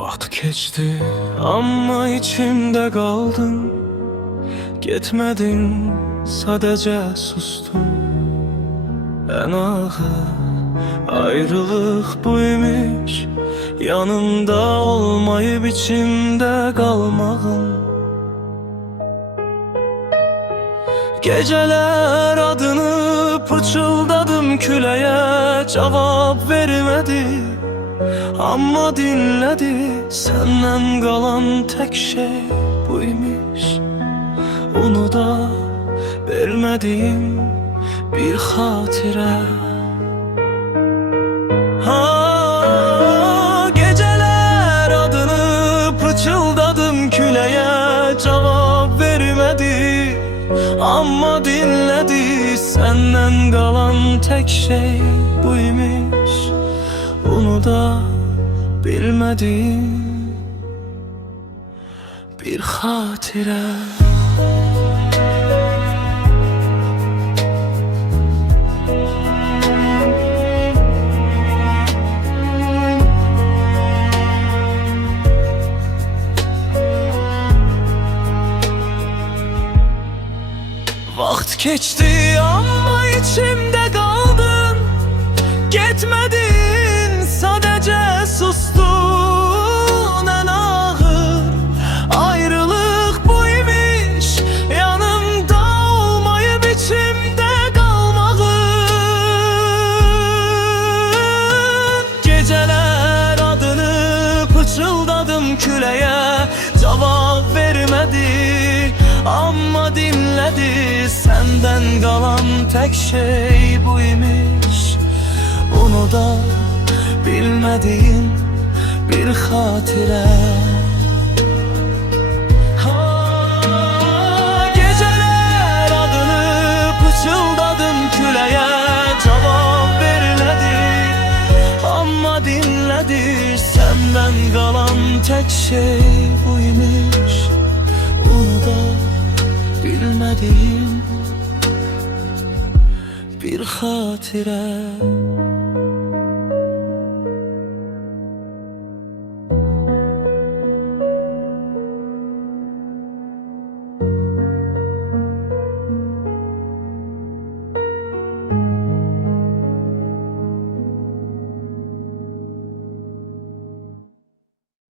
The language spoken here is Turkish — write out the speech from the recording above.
Vaxt keçdi, amma içimdə qaldın. Getmedin, sadəcə sustum. Ən ağır ayrılıq bu imiş, yanımda olmayıb içimdə qalmağın. Geceler adını pıçıldadım küləyə, cavab vermedi. Amma dinledi, senden qalan tek şey bu imiş. Unuda bilmediğim bir xatirə. Geceler adını pıçıldadım küləyə, cavab vermedi. Amma dinledi, senden qalan tek şey bu imiş. Unuda bilmediğim bir xatirə. Vaxt keçdi, amma içimdə qaldın. Getmedin, sadəcə sustun. Ən ağır ayrılıq bu imiş, yanımda olmayıb içimdə qalmağın. Geceler adını pıçıldadım küləyə, cavab vermedi. Amma dinledi, senden qalan tek şey bu imiş. Unuda bilmediğin bir xatirə. Geceler adını pıçıldadım küləyə, cavab vermedi. Amma dinledi, senden qalan tek şey bu imiş. Unuda bilmediğim bir xatirə.